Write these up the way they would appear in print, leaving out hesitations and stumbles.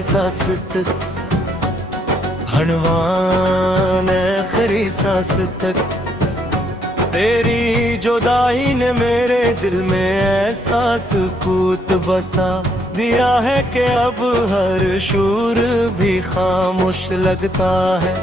आखिरी सांस तक, हनवान आखिरी सांस तक। तेरी जुदाई ने मेरे दिल में ऐसा सुकूत बसा दिया है कि अब हर शूर भी खामोश लगता है।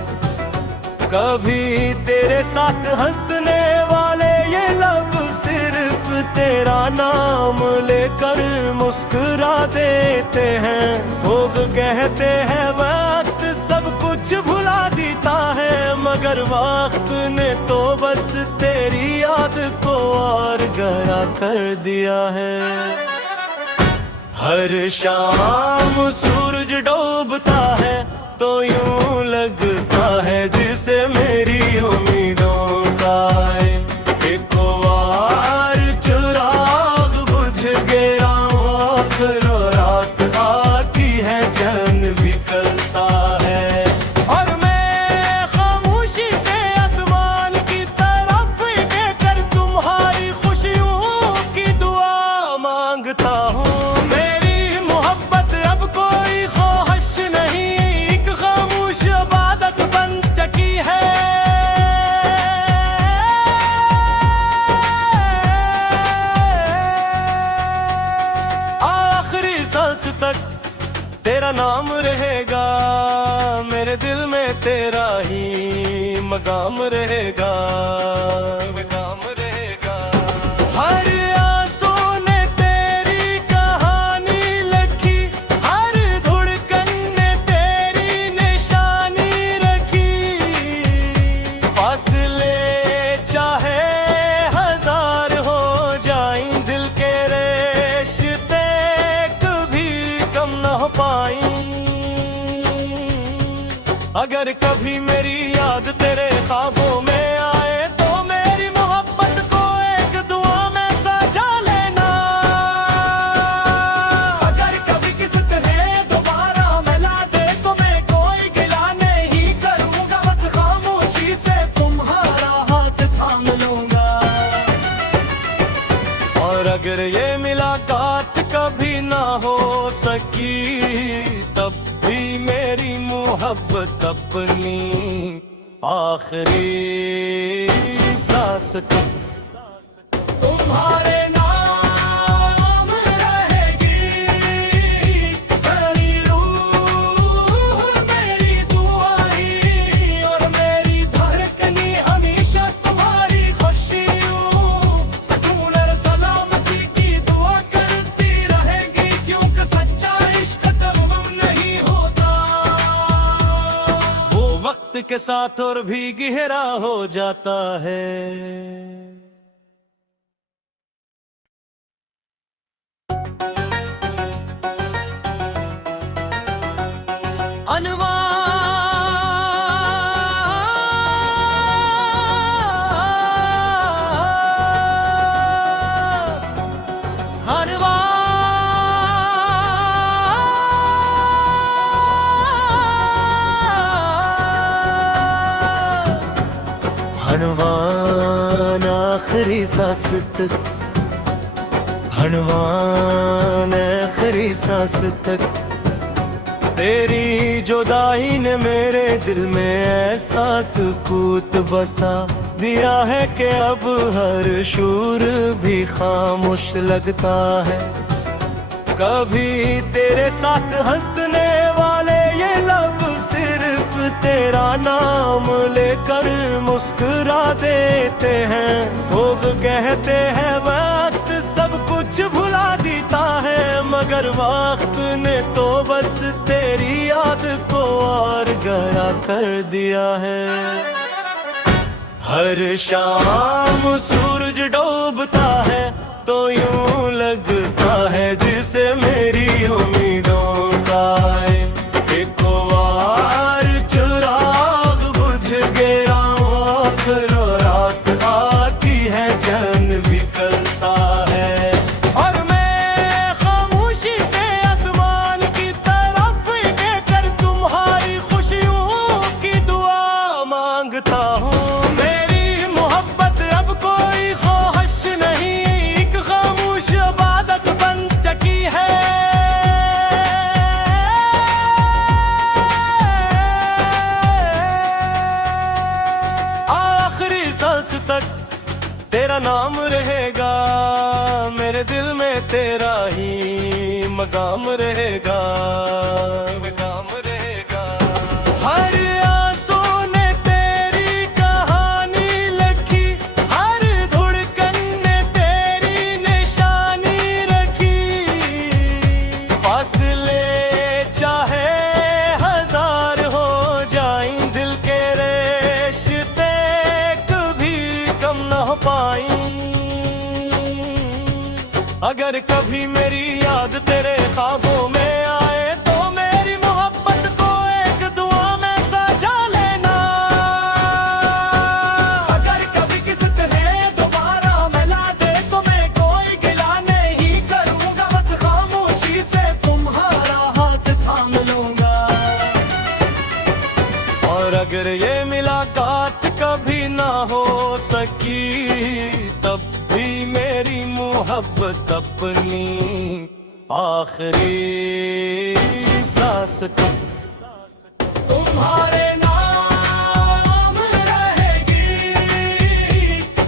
कभी तेरे साथ हंसने वाले ये लब सिर्फ तेरा नाम लेकर मुस्कुरा देते हैं। लोग कहते हैं वक्त सब कुछ भुला देता है, मगर वक्त ने तो बस तेरी याद को और गहरा कर दिया है। हर शाम सूरज डूबता है तो यूं लगता है जिसे मेरी उम्मीदों का एक बार चिराग बुझ गया। आखिर रात आती है चैन निकलता है, और मैं खामोशी से आसमान की तरफ देखकर तुम्हारी खुशियों की दुआ मांगता हूँ। तक तेरा नाम रहेगा, मेरे दिल में तेरा ही मकाम रहेगा, मकाम रहेगा। हर आंसू ने तेरी कहानी लिखी, हर धड़कन ने तेरी निशानी रखी। फासले चाहे हजार हो जाएं, दिल के रिश्ते न हो पाई। अगर कभी मेरी याद तेरे ख्वाबों में आए तो मेरी मोहब्बत को एक दुआ में सजा लेना। अगर कभी किसी तरह दोबारा मिला दे तो मैं कोई गिला नहीं करूंगा, बस खामोशी से तुम्हारा हाथ थाम लूंगा। और अगर ये मुलाकात कभी ना हो सकी तब भी मेरी मोहब्बत अपनी आखिरी सांस तक तुम्हारे नाम रहेगी। मेरी रूह मेरी दुआई और मेरी धड़कनी हमेशा तुम्हारी खुशियों सुकून और सलामती की दुआ करती रहेगी, क्योंकि सच्चा इश्क कभी नहीं होता, वो वक्त के साथ और भी गहरा हो जाता है। हनवान आखिरी सांस तक, हनवान आखिरी सांस तक। तेरी जुदाई ने मेरे दिल में ऐसा सुकूत बसा दिया है कि अब हर शूर भी खामोश लगता है। कभी तेरे साथ हंसने वाले ये लब सिर्फ तेरा नाम लेकर मुस्कुरा देते हैं। लोग कहते हैं वक्त सब कुछ भुला देता है, मगर वक्त ने तो बस तेरी याद को और गहरा कर दिया है। हर शाम सूरज डूबता है तो यूं लगता है जिसे मेरी उम्मीदों का एक बार चिराग बुझ गया। आखिर रात आती है चैन निकलता है, और मैं खामोशी से आसमान की तरफ देखकर तुम्हारी खुशियों की दुआ मांगता हूँ। ख्वाहिश नहीं, एक खामोश इबादत बन चुकी है। तेरा नाम रहेगा, मेरे दिल में तेरा ही मकाम रहेगा, मकाम रहेगा। हर आंसू ने तेरी कहानी लिखी, हर धड़कन ने तेरी निशानी रखी। फासले चाहे हजार हो जाएं, दिल के रिश्ते कभी कम न हो पाई। अगर कभी मेरी याद तेरे ख्वाबों में आए तो मेरी मोहब्बत को एक दुआ में सजा लेना। अगर कभी किस्त है दोबारा मिला दे तो मैं कोई गिला नहीं करूंगा, बस खामोशी से तुम्हारा हाथ थाम लूंगा। और अगर ये मुलाकात कभी ना हो सकी तब भी मेरी मोहब्बत अपनी आखिरी सांस तक तुम्हारे नाम रहेगी।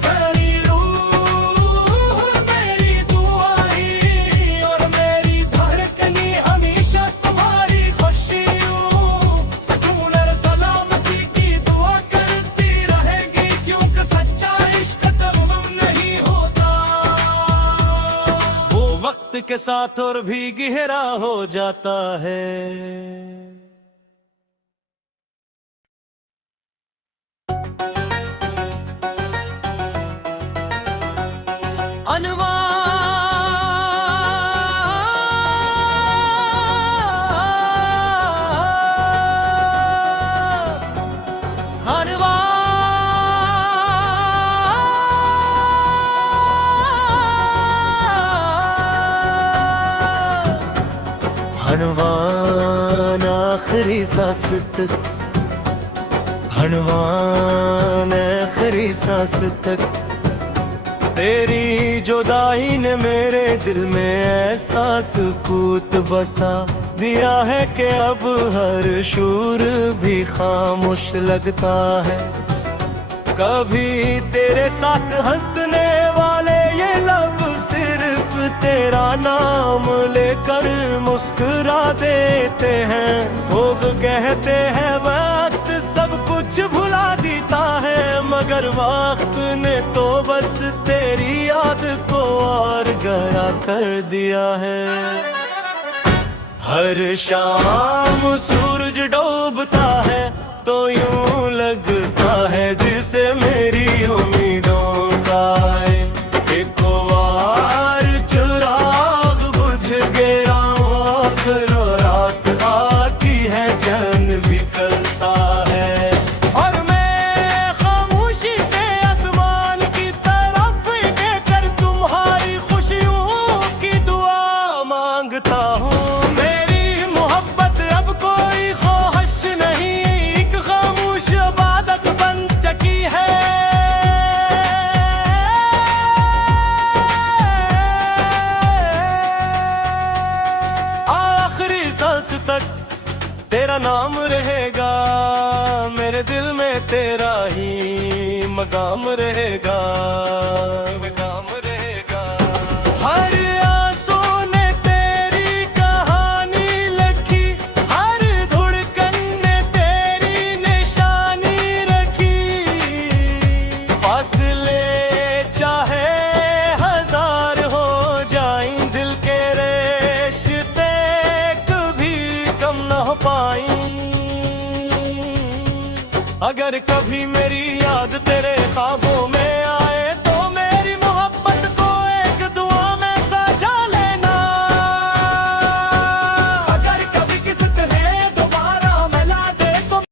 मेरी रूह मेरी दुआएं और मेरी धड़कनी हमेशा तुम्हारी खुशियों सुकून और सलामती की दुआ करती रहेगी, क्योंकि सच्चा इश्क कभी नहीं होता, वो वक्त के साथ और भी गहरा हो जाता है। हनवान आखिरी सांस तक, हनवान आखिरी सांस तक तेरी जुदाई ने मेरे दिल में ऐसा सुकूत बसा दिया है कि अब हर शूर भी खामोश लगता है। कभी तेरे साथ हंसने वाले ये लब सिर्फ तेरा नाम लेकर मुस्कुरा देते हैं। लोग कहते हैं वक्त सब कुछ भुला देता है, मगर वक्त ने तो बस तेरी याद को और गहरा कर दिया है। हर शाम सूरज डूबता है तो यूं लगता है जिसे मेरी उम्मीदों का एक बार चिराग बुझ गया, आखिर रात आती है चैन निकलता है। और मैं खामोशी से आसमान की तरफ देखकर तुम्हारी खुशियों की दुआ मांगता हूँ। तक तेरा नाम रहेगा, मेरे दिल में तेरा ही मकाम रहेगा, मकाम रहेगा। हर आंसू ने तेरी कहानी लिखी, हर धड़कन ने तेरी निशानी रखी। फासले चाहे हजार हो जाएं, दिल के रिश्ते न हो पाई। अगर कभी मेरी याद तेरे ख्वाबों में